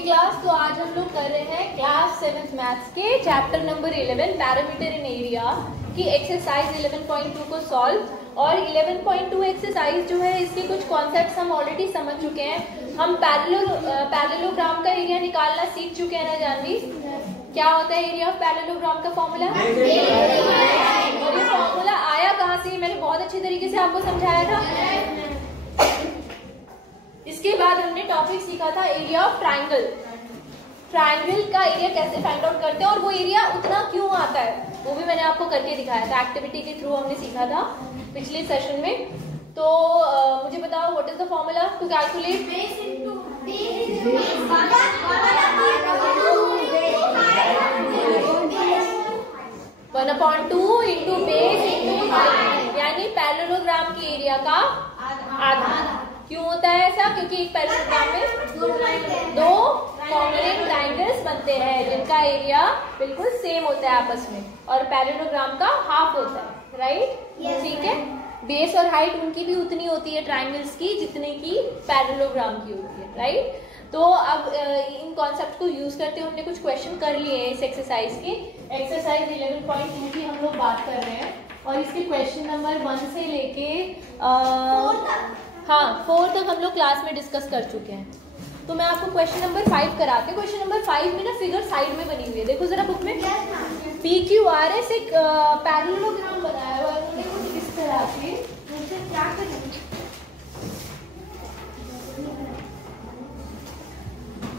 Class तो आज हम लोग कर रहे हैं क्लास 7th मैथ्स के चैप्टर नंबर 11 पैरामीटर इन एरिया की एक्सरसाइज 11.2 को सॉल्व। और 11.2 एक्सरसाइज जो है इसके कुछ कॉन्सेप्ट्स हम ऑलरेडी समझ चुके हैं। हम पैरेललोग्राम का एरिया निकालना सीख चुके हैं ना जानवी। क्या होता है एरिया ऑफ पैरेललोग्राम का फॉर्मूला? और ये फॉर्मूला आया कहाँ से? मैंने बहुत अच्छे तरीके से आपको समझाया था। इसके बाद हमने टॉपिक सीखा था एरिया ऑफ ट्राइंगल। ट्राइंगल का एरिया कैसे फाइंड आउट करते हैं और वो एरिया उतना क्यों आता है वो भी मैंने आपको करके दिखाया था। एक्टिविटी के थ्रू हमने सीखा था पिछले सेशन में। तो मुझे बताओ what is the formula to calculate base into 1/2 into base into height, यानी पैरेललोग्राम के एरिया का आधा। क्यों होता है ऐसा? क्योंकि एक पैरेललोग्राम में दो कॉन्ग्रुएंट ट्रायंगल्स बनते हैं जिनका एरिया बिल्कुल सेम होता है आपस में, और पैरेललोग्राम का हाफ होता है, राइट? ठीक है। बेस और हाइट उनकी भी उतनी होती है ट्रायंगल्स की जितने की पैरेललोग्राम की होती है, राइट? तो अब इन कॉन्सेप्ट को यूज करते हुए हमने कुछ क्वेश्चन कर लिए हैं इस एक्सरसाइज के। एक्सरसाइज 11.2 की हम लोग बात कर रहे हैं और इसके क्वेश्चन नंबर 1 से लेके 4 तक हम लोग क्लास में डिस्कस कर चुके हैं। तो मैं आपको क्वेश्चन नंबर 5 कराते हैं। क्वेश्चन नंबर 5 में ना फिगर साइड में बनी हुई है, देखो जरा बुक में। PQRS एक पैरेललोग्राम बनाया हुआ है उन्होंने कुछ इस तरह से। क्या करें?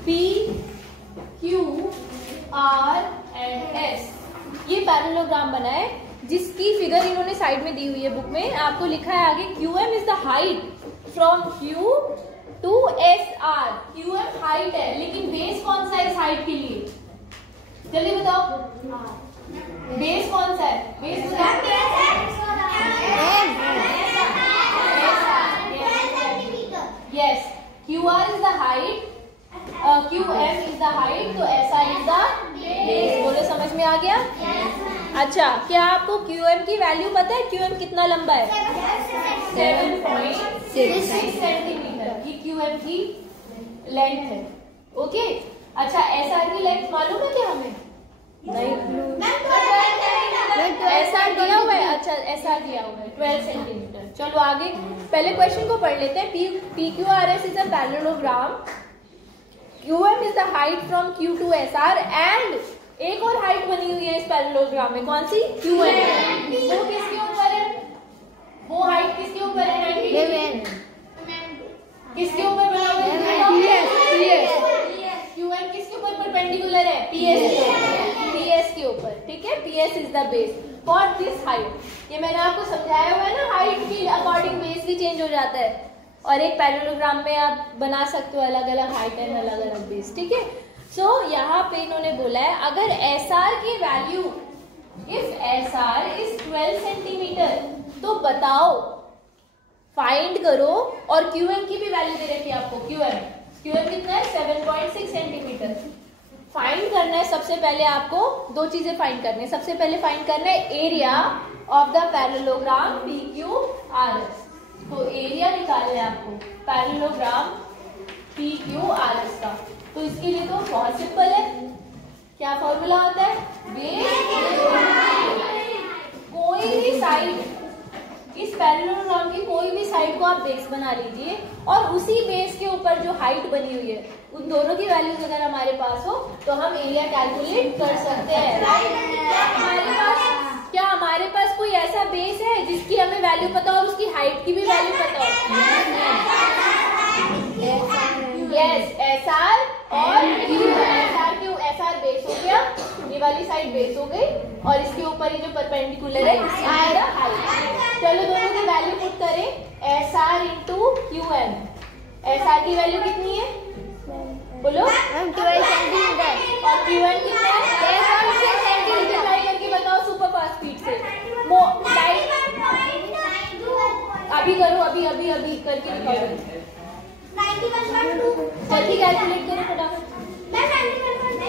PQR एंड S ये पैरेललोग्राम बना है जिसकी फिगर इन्होंने साइड में दी हुई है बुक में। आपको लिखा है आगे QM is the height from Q to SR। QM height है लेकिन बेस कौन सा है इस हाइट के लिए? जल्दी बताओ, बेस कौन सा है? Base yes, QR is the height, QM is the height, तो SR इज द बेस। बोलो समझ में आ गया? अच्छा, क्या आपको QM की वैल्यू पता है? QM कितना लंबा है? 7.66 सेंटीमीटर। ये QM की लेंथ है। ओके। अच्छा, SR की लेंथ मालूम है क्या हमें? नहीं। SR दिया हुआ है? अच्छा, SR दिया हुआ है 12 सेंटीमीटर। चलो आगे पहले क्वेश्चन को पढ़ लेते हैं। PQRS is a parallelogram. QM is the height from Q to SR and एक और हाइट बनी हुई है इस पैरेललोग्राम में। कौन सी? QM। वो किसके ऊपर है? वो हाइट किसके ऊपर है? किसके ऊपर बना हुआ है? QM किसके ऊपर परपेंडिकुलर है? PS के ऊपर। ठीक है। PS is the base for this height. ये मैंने आपको समझाया हुआ है ना, हाइट की अकॉर्डिंग बेस भी चेंज हो जाता है और एक पैरेललोग्राम में आप बना सकते हो अलग अलग हाइट एंड अलग अलग बेस। ठीक है। सो यहाँ पे इन्होंने बोला है अगर SR की value, if SR is 12 centimetre, तो बताओ, फाइंड करो। और QM की भी वैल्यू दे रखी है आपको। QM कितना है? 7.6 सेंटीमीटर। फाइंड करना है सबसे पहले आपको दो चीजें फाइंड करनी है। सबसे पहले फाइंड करना है area of the parallelogram PQRS। तो एरिया निकालना है आपको पैरेललोग्राम PQRS का। तो इसके लिए तो बहुत सिंपल है। क्या फॉर्मूला होता है? कोई भी साइड, इस पैरेललोग्राम की कोई भी साइड को आप बेस बना लीजिए और उसी बेस के ऊपर जो हाइट बनी हुई है उन दोनों की वैल्यूज अगर हमारे पास हो तो हम एरिया कैलकुलेट कर सकते हैं। क्या हमारे पास कोई ऐसा बेस है जिसकी हमें वैल्यू पता हो और उसकी हाइट की भी वैल्यू पता हो? यस, SR और SR बेस हो गया, ये वाली साइड बेस हो गई और इसके ऊपर ये जो परपेंडिकुलर है हाइट। चलो दोनों की वैल्यू पुट करें। SR into QM। SR की वैल्यू कितनी है? बोलो। 12 सेंटीमीटर। और QM कितना है? 6 सेंटीमीटर। ट्राई करके बताओ सुपर फास्ट स्पीड से। अभी करो, अभी करके दिखाओ। 91.2। जल्दी कैलकुलेट करो फटाफट।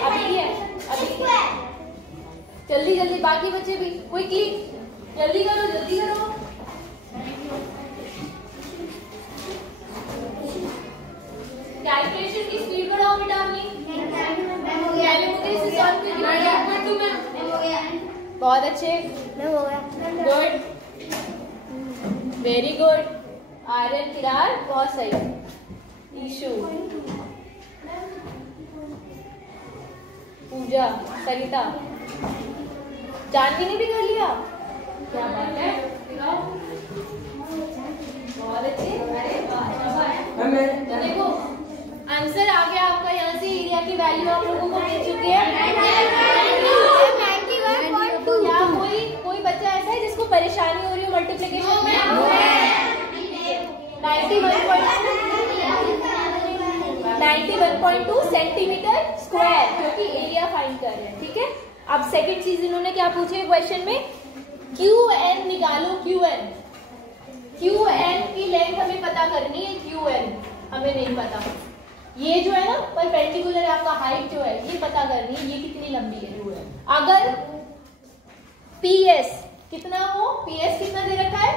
अभी है, अभी जल्दी बाकी बच्चे भी क्विकली जल्दी करो। कैलकुलेशन की स्पीड बढ़ाओ बेटा अपनी। बहुत अच्छे, good, very good. Aryan, Kirar, बहुत सही। ईशु, पूजा, सरिता, जानवी ने भी कर लिया, क्या बात है, बहुत अच्छे। देखो आंसर आ गया आपका, यहाँ से एरिया की वैल्यू आप लोगों को मिल चुकी है। क्या कोई बच्चा ऐसा है जिसको परेशानी हो रही हो मल्टीप्लिकेशन में? 91.2 सेंटीमीटर स्क्वायर, जो कि एरिया फाइंड कर रहे हैं, ठीक है। अब सेकंड चीज इन्होंने क्या पूछे क्वेश्चन में, QN निकालो। QN की लेंथ हमें पता करनी है, QN हमें नहीं पता। ये जो है ना परपेंडिकुलर आपका हाइट जो है ये पता करनी है, ये कितनी लंबी है। अगर PS कितना हो, PS कितना दे रखा है,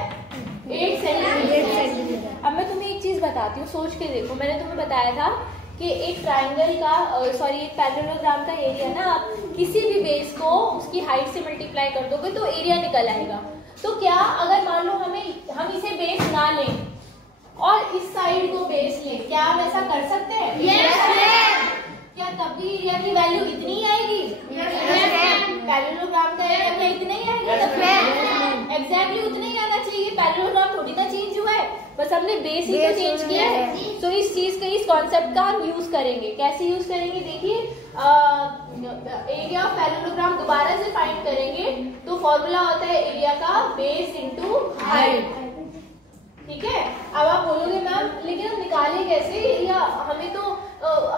8 सेंटीमीटर। अब मैं तुम्हें एक चीज बताती हूँ, सोच के देखो। मैंने तुम्हें बताया था कि एक ट्राइंगल का एक पैरेललोग्राम का एरिया ना, आप किसी भी बेस को उसकी हाइट से मल्टीप्लाई कर दोगे तो एरिया निकल आएगा। तो क्या अगर मान लो हम इसे बेस ना लें और इस साइड को बेस लें, क्या हम ऐसा कर सकते हैं? yes, क्या तब भी एरिया की वैल्यू इतनी ही आएगी? पैरेललोग्राम का एरिया क्या इतना ही आएगा? एग्जैक्टली उतना ही आना चाहिए। पैरेललोग्राम थोड़ी ना चेंज हुआ है, बस हमने बेस ही तो चेंज किया है। तो इस चीज का, इस कॉन्सेप्ट का हम यूज करेंगे। कैसे यूज करेंगे? देखिए, एरिया ऑफ पैरेललोग्राम दोबारा से फाइंड करेंगे तो फॉर्मूला होता है एरिया का बेस इनटू हाइट, ठीक है। अब आप बोलोगे मैम लेकिन हम निकाले कैसे एरिया, हमें तो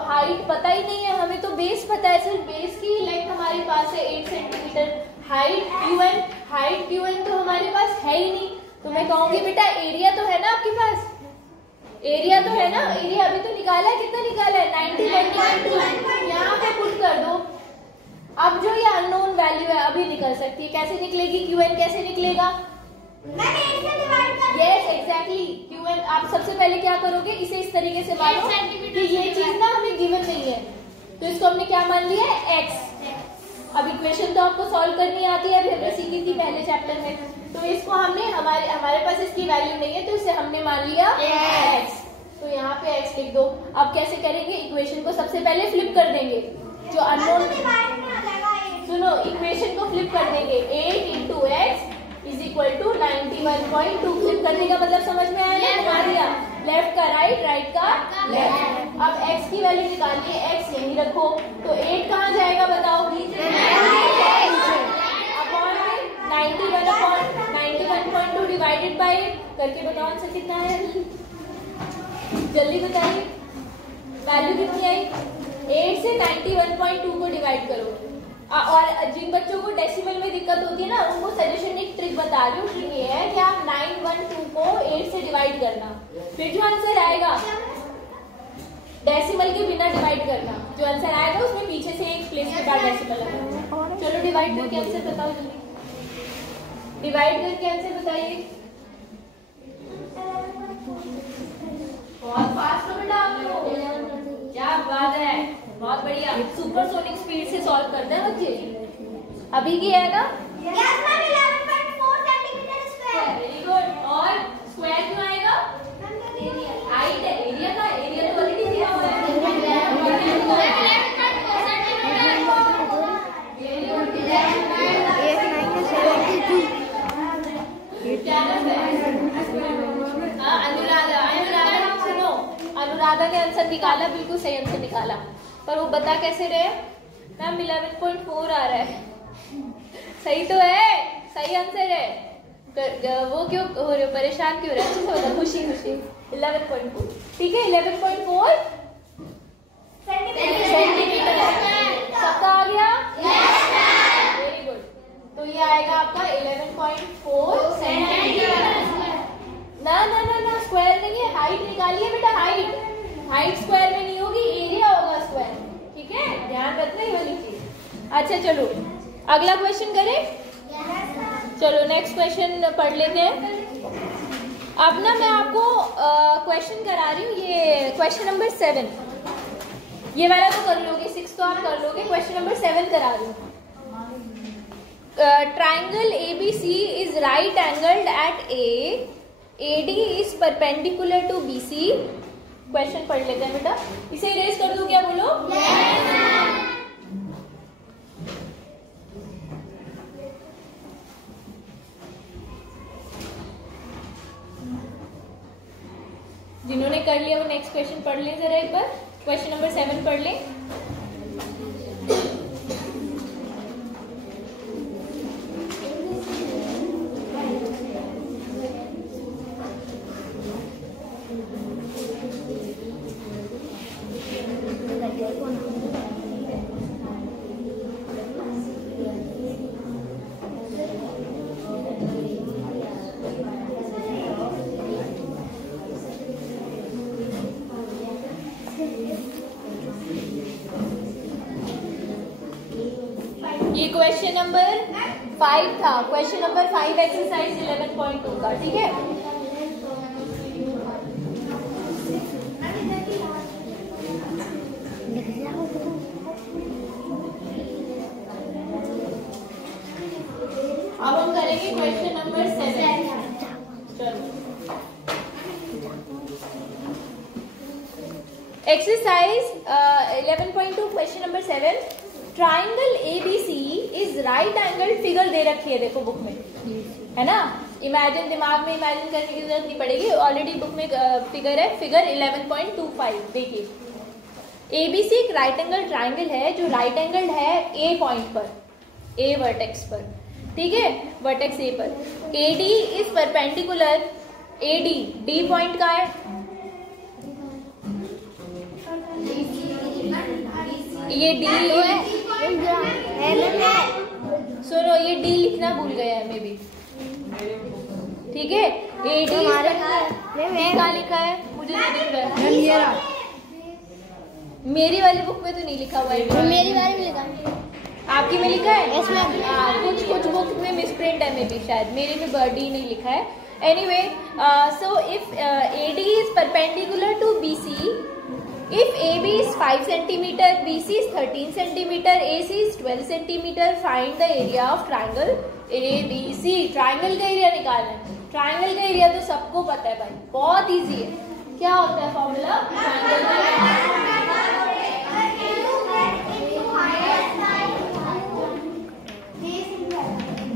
हाइट पता ही नहीं है, हमें तो बेस पता है। सिर्फ बेस की लेंथ हमारे पास है 8 सेंटीमीटर। हाइट QN तो हमारे पास है ही नहीं। तो मैं कहूंगी बेटा एरिया तो है ना आपके पास, एरिया तो है ना, एरिया अभी तो निकाला है, कितना निकाला है? 91.2। यहाँ पे पुट कर दो। अब जो ये अननोन वैल्यू है अभी निकल सकती है, कैसे निकलेगी? QN कैसे निकलेगा? Yes exactly. QN आप सबसे पहले क्या करोगे, इसे इस तरीके से मानो कि ये चीज ना हमें गिवन नहीं है, तो इसको हमने क्या मान लिया है? X। अब इक्वेशन तो आपको सॉल्व करनी आती है, अभी हमने सीखी थी पहले चैप्टर में। तो इसको हमने हमारे पास इसकी वैल्यू नहीं है, तो इसे हमने मान लिया X। तो यहाँ पे X लिख दो। अब कैसे करेंगे? इक्वेशन को सबसे पहले फ्लिप कर देंगे, जो अननोन, सुनो, इक्वेशन को फ्लिप कर देंगे। 8 into X is equal to 91.2। Flip करने का मतलब समझ में आया ना? घुमा दिया, लेफ्ट का राइट, राइट का लेफ्ट। अब x की वैल्यू निकालिए, x यहीं रखो, तो 8 कहाँ जाएगा बताओ? अपॉन 91.2 डिवाइडेड बाय 8 करके बताओ आंसर कितना है? जल्दी बताइए, वैल्यू कितनी आई? 8 से 91.2 को डिवाइड करो। और जिन बच्चों को डेसिमल में दिक्कत होती है ना, उनको सजेशन एक ट्रिक बता रही हूँ। ट्रिक ये है कि आप 912 को 8 से डिवाइड करना, फिर जो आंसर आएगा डेसिमल के बिना डिवाइड करना, जो आंसर आएगा उसमें पीछे से एक प्लेस के बाद डेसिमल लगाना। चलो डिवाइड करके आंसर बताओ जल्दी, डिवाइड करके आंसर बताइए। बहुत फास्ट हो बेटा आप लोग, क्या बात है, बहुत बढ़िया। सुपरसोनिक स्पीड से सॉल्व करते हैं बच्चे। अभी की है ना? Yes ma'am, 11.4 centimetre square. Very good. और स्क्वायर क्यों आएगा? हाइट है, एरिया का, एरिया तो ऑलरेडी दिया हुआ है। अनुराधा ने आंसर निकाला, बिल्कुल सही आंसर निकाला, पर वो बता कैसे रहे? मैम 11.4 आ रहा है। सही तो है, सही आंसर है। वो क्यों हो रहे हो, परेशान क्यों रहे? अच्छे से बता, खुशी खुशी। 11.4 ठीक है, 11.4 सेंटीमीटर। सबका आ गया? Very good. तो ये आएगा आपका 11.4 सेंटीमीटर। ना ना ना ना, स्क्वायर नहीं है, हाइट निकालिए बेटा। हाइट स्क्वायर में नहीं होगी, एरिया होगा स्क्वायर, ठीक है, ध्यान रखना ये वाली चीज। अच्छा चलो अगला क्वेश्चन करें। चलो नेक्स्ट क्वेश्चन पढ़ लेते हैं। अब ना मैं आपको क्वेश्चन करा रही हूँ, ये क्वेश्चन नंबर 7, ये वाला तो कर लोगे, 6 तो आप कर लोगे, क्वेश्चन नंबर 7 करा रही हूँ। triangle ABC is right angled at A. AD is perpendicular to BC. Question पढ़ लेते हैं बेटा. इसे इरेज कर दूं क्या? बोलो. जिन्होंने कर लिया वो नेक्स्ट क्वेश्चन पढ़ लें जरा एक बार. क्वेश्चन नंबर 7 पढ़ लें. ये क्वेश्चन नंबर 5 था. क्वेश्चन नंबर 5 एक्सरसाइज 11.2 का. ठीक है. अब हम करेंगे क्वेश्चन नंबर 7. चलो. Exercise 11.2 question number 7. Triangle ABC is right angle. Figure दे रखी है देखो बुक में, है ना. इमेजिन, दिमाग में इमेजिन करने की जरूरत नहीं पड़ेगी, ऑलरेडी बुक में फिगर है. फिगर 11.25 देखिए. ABC एक राइट एंगल ट्राइंगल है जो राइट एंगल है A पॉइंट पर, A वर्टेक्स पर. ठीक है, वर्टेक्स A पर. AD is perpendicular. AD D point का है. ये D है. सुनो, ये D लिखना भूल गया है मे बी. ठीक है. AD कहाँ लिखा है? मुझे नहीं दिख रहा है. मेरी वाली बुक में तो नहीं लिखा हुआ है. मेरी वाली में लिखा. आपकी में लिखा है? कुछ बुक में मिसप्रिंट है मे बी, शायद. मेरे में D नहीं लिखा है. Anyway, so if AD is perpendicular to BC, if AB is 5 cm, BC is 13 cm, AC is 12 cm, find the area of triangle ABC. Triangle का एरिया निकालना है. ट्राइंगल का एरिया तो सबको पता है भाई, बहुत इजी है. क्या होता है formula?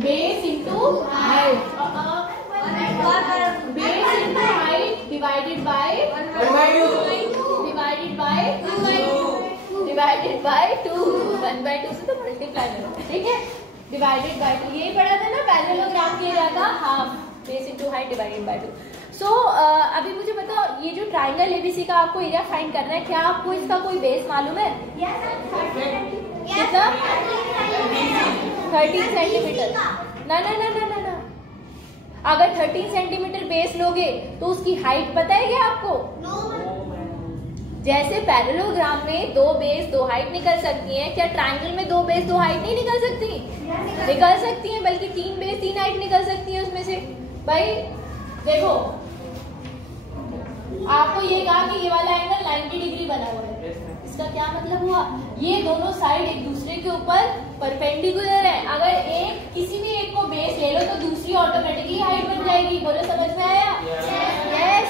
Base into height. Base into height divided by divided by 2. 1/2 से तो मल्टीप्लाई करो. ठीक है. डिवाइडेड बाय 2 यही पढ़ा था ना पैरेललोग्राम के एरिया का. Half base into height divided by 2. सो अभी मुझे बताओ, ये जो ट्राइंगल ABC का आपको एरिया फाइंड करना है, क्या आपको इसका कोई बेस मालूम है? कितना? 13 सेंटीमीटर. ना ना ना ना ना. अगर 13 सेंटीमीटर बेस लोगे तो उसकी हाइट पता है क्या आपको? जैसे पैरेललोग्राम में 2 बेस 2 हाइट निकल सकती हैं, क्या ट्राइंगल में 2 बेस 2 हाइट नहीं निकल सकती? निकल सकती हैं, बल्कि 3 बेस 3 हाइट निकल सकती है उसमें से. भाई देखो, आपको ये कहा कि ये वाला एंगल 90 डिग्री बना हुआ है. इसका क्या मतलब हुआ? ये दोनों साइड एक दूसरे के ऊपर परपेंडिकुलर है. अगर एक किसी भी एक को बेस ले लो तो दूसरी ऑटोमेटिकली हाइट बन जाएगी. बोलो, समझ में आया? Yes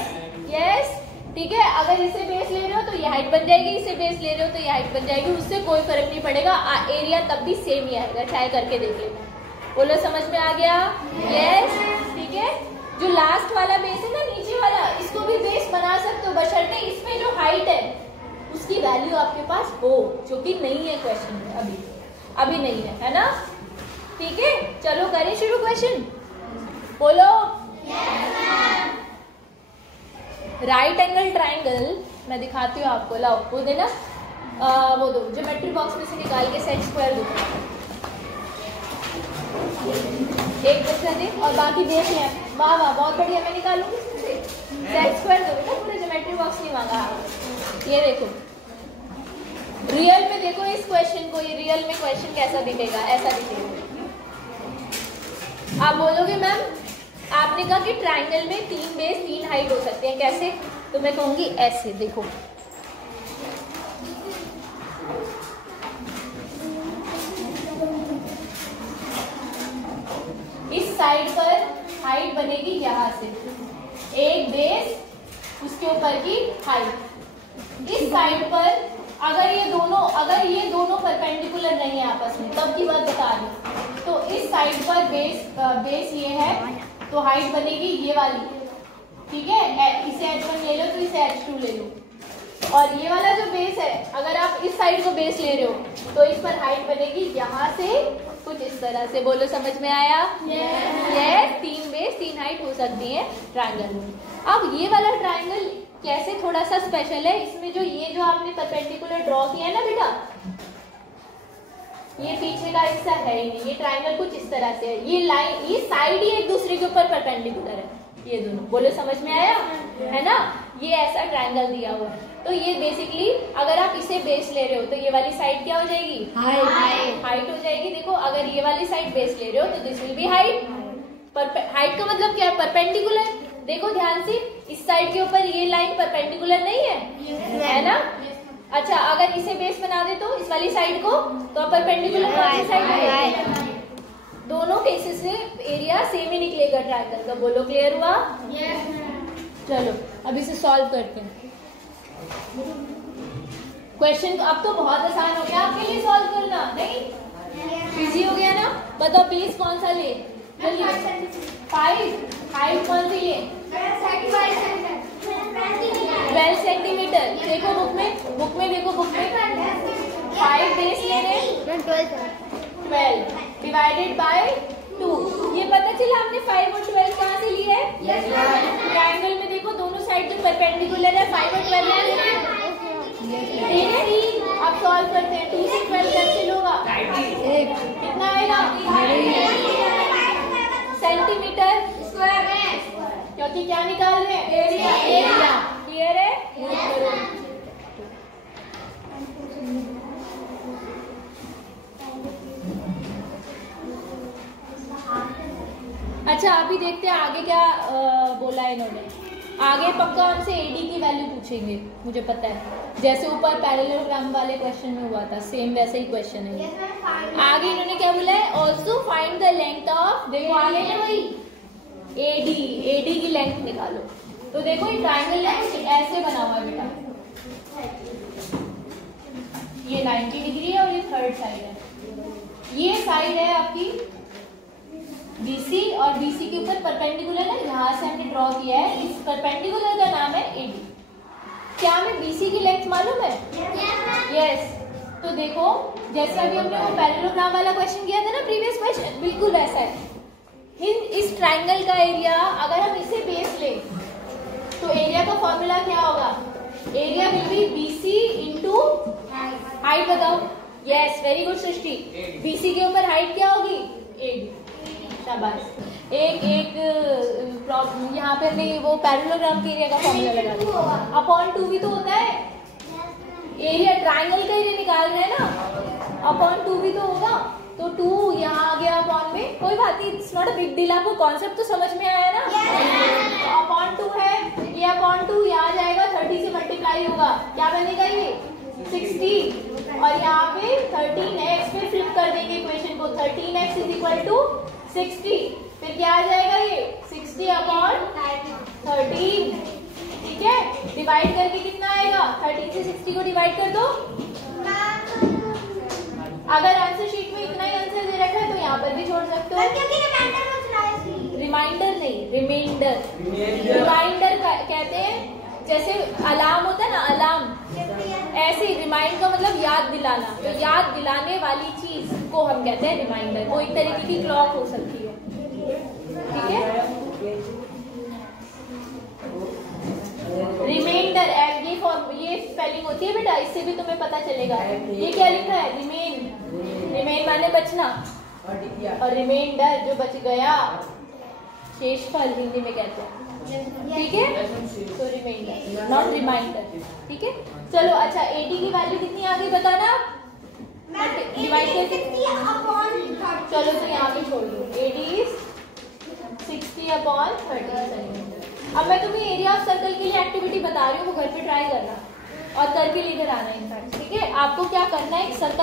yes. ठीक है. अगर इसे बेस ले रहे हो तो ये हाइट बन जाएगी, इसे बेस ले रहे हो तो ये हाइट बन जाएगी. उससे कोई फर्क नहीं पड़ेगा, एरिया तब भी सेम ही आएगा. ट्राई करके देख लेना. बोलो, समझ में आ गया? यस. ठीक है. जो लास्ट वाला बेस है ना, नीचे वाला, इसको भी बेस बना सकते हो, बशर्ते इसमें जो हाइट है उसकी वैल्यू आपके पास हो, जो कि नहीं है क्वेश्चन में. अभी नहीं है ना. ठीक है. चलो करें शुरू क्वेश्चन. बोलो. राइट एंगल ट्राइंगल मैं दिखाती हूँ आपको. लाओ वो देना, वो दो ज्योमेट्री बॉक्स में से निकाल के सेट स्क्वायर दो. एक बच्चा दे और बाकी देख लें. वाह वाह, बहुत बढ़िया. मैं निकालूंगी. सेट स्क्वायर दो बेटा, पूरे ज्योमेट्री बॉक्स नहीं मांगा. ये देखो, रियल में देखो इस क्वेश्चन को. ये रियल में क्वेश्चन कैसा दिखेगा? ऐसा दिखेगा. आप बोलोगे मैम, आपने कहा कि ट्राइंगल में 3 बेस 3 हाइट हो सकते हैं, कैसे? तो मैं कहूंगी ऐसे. देखो, हाइट बनेगी यहाँ से, एक बेस उसके ऊपर की हाइट। इस साइड पर अगर ये दोनों परपेंडिकुलर नहीं है आपस में, तब की बात बता रही हूँ। तो इस साइड पर बेस ये है, तो हाइट बनेगी ये वाली, ठीक है। इसे H1 ले लो तो इसे H2 ले लो, और ये वाला जो बेस है, अगर आप इस साइड को बेस ले रहे हो तो इस पर हाइट बनेगी यहाँ से कुछ इस तरह से। बोलो समझ में आया? यस, 3 बेस 3 हाइट हो सकती है ट्रायंगल में। अब ये वाला ट्रायंगल कैसे थोड़ा सा स्पेशल है, इसमें जो आपने परपेंडिकुलर ड्रॉ किया है ना बेटा, ये पीछे का हिस्सा है ही नहीं। ये ट्रायंगल कुछ इस तरह से है, ये साइड ही एक दूसरे के ऊपर परपेंडिकुलर है, ये दोनों। बोलो समझ में आया? है ना? ये ऐसा ट्रायंगल दिया हुआ है। तो ये बेसिकली अगर आप इसे बेस ले रहे हो तो ये वाली साइड क्या हो जाएगी? हाइट हो जाएगी। देखो, अगर ये वाली साइड बेस ले रहे हो तो this will be height. Height का मतलब क्या है? परपेंडिकुलर। देखो ध्यान से, इस साइड के ऊपर ये लाइन परपेंडिकुलर नहीं है, है ना? अच्छा, अगर इसे बेस बना दे तो इस वाली साइड को, तो परपेंडिकुलर वाली साइड है। दोनों केसेस में एरिया सेम ही निकलेगा ट्रायंगल का। बोलो क्लियर हुआ? चलो अब इसे सॉल्व करते हैं। क्वेश्चन अब तो बहुत आसान हो गया आपके लिए सॉल्व करना, नहीं इजी हो गया ना? बताओ बेस कौन सा ले? 5। हाइट कौन सी ले? 12 सेंटीमीटर। देखो बुक में देखो, बुक में 5 बेस ले रहे, 12 डिवाइडेड बाय 2। ये पता चला हमने 5 और 12 कहाँ से लिए है? ट्रायंगल में देखो दोनों साइड जो परपेंडिकुलर है 5 और 12 ले रहे हैं, ठीक है। अब सॉल्व करते हैं। 2 से 12 कैंसिल होगा, कितना आएगा? सेंटीमीटर स्क्वायर, क्योंकि क्या निकाल रहे हैं? एरिया। क्लियर है? अच्छा, अभी देखते हैं आगे क्या बोला है इन्होंने। आगे पक्का हमसे एडी की वैल्यू पूछेंगे, मुझे पता है। जैसे ऊपर पैरेललोग्राम वाले क्वेश्चन में हुआ था, सेम वैसे ही क्वेश्चन है। आगे इन्होंने क्या बोला है? Also find the length of, देखो आगे है वही एडी की लेंथ निकालो। तो देखो ये ट्रायंगल ऐसे बना हुआ है बेटा, ये 90 डिग्री है और ये थर्ड साइड है। ये साइड है आपकी BC, और BC के ऊपर परपेंडिकुलर है, यहाँ से हमने ड्रॉ किया है। इस परपेंडिकुलर का नाम है AD। क्या हमें BC की लेंथ मालूम है? यस। तो देखो, जैसे अभी हमने वो पैरेललोग्राम वाला क्वेश्चन किया था ना, प्रीवियस क्वेश्चन, बिल्कुल वैसा है। इस ट्रायंगल का एरिया, अगर हम इसे बेस ले तो एरिया का फॉर्मूला क्या होगा? Area will be BC into height. बताओ। यस, वेरी गुड सृष्टि। BC के ऊपर हाइट क्या होगी? AD। शाबाश। एक यहाँ पे हमने वो पैरेललोग्राम के एरिया का फॉर्मूला लगा दिया। अपॉन 2 भी तो होता है, एरिया ट्रायंगल का एरिया निकाल रहे हैं ना, अपॉन 2 भी तो होगा। तो 2 यहाँ आ गया अपॉन में, कोई बात नहीं, it's not a big deal. आपको कॉन्सेप्ट तो समझ में आया ना? तो अपॉन 2 है, ये अपॉन 2 यहाँ आ जाएगा, 30 से मल्टीप्लाई होगा, क्या बनेगा? ये 60। और यहाँ पे 13x में फ्लिप कर देंगे इक्वेशन को, 13x इज इक्वल टू 60। फिर क्या आ जाएगा? ये 60 अपॉन 13, ठीक है। डिवाइड करके कितना आएगा? 13 से 60 को डिवाइड कर दो। अगर आंसर शीट में इतना ही आंसर दे रखा है तो यहाँ पर भी छोड़ सकते हो। रिमाइंडर नहीं, रिमाइंडर। रिमाइंडर कहते हैं, जैसे अलार्म होता है ना, अलार्म, ऐसे रिमाइंड का मतलब याद दिलाना। तो याद दिलाने वाली चीज को हम कहते हैं रिमाइंडर। वो एक तरीके की क्लॉक हो सकती है, ठीक है। रिमाइंडर, ये स्पेलिंग होती है बेटा, इससे भी तुम्हें पता चलेगा। ये क्या लिखा है? रिमेन माने बचना, और रिमाइंडर जो बच गया, शेषफल हिंदी में कहते हैं, ठीक है। तो रिमाइंडर, नॉट रिमाइंडर, ठीक है। चलो अच्छा, AD की वैल्यू कितनी आ गई बताना? डिवाइड करके चलो, तो यहाँ पे छोड़ दो। AD is 60 upon 30 centimetre. अब मैं तुम्हें एरिया ऑफ सर्कल के लिए एक्टिविटी बता रही हूँ, वो घर पे ट्राई करना और करके लेकर आना इनफैक्ट, ठीक है। आपको क्या करना है, एक सर्कल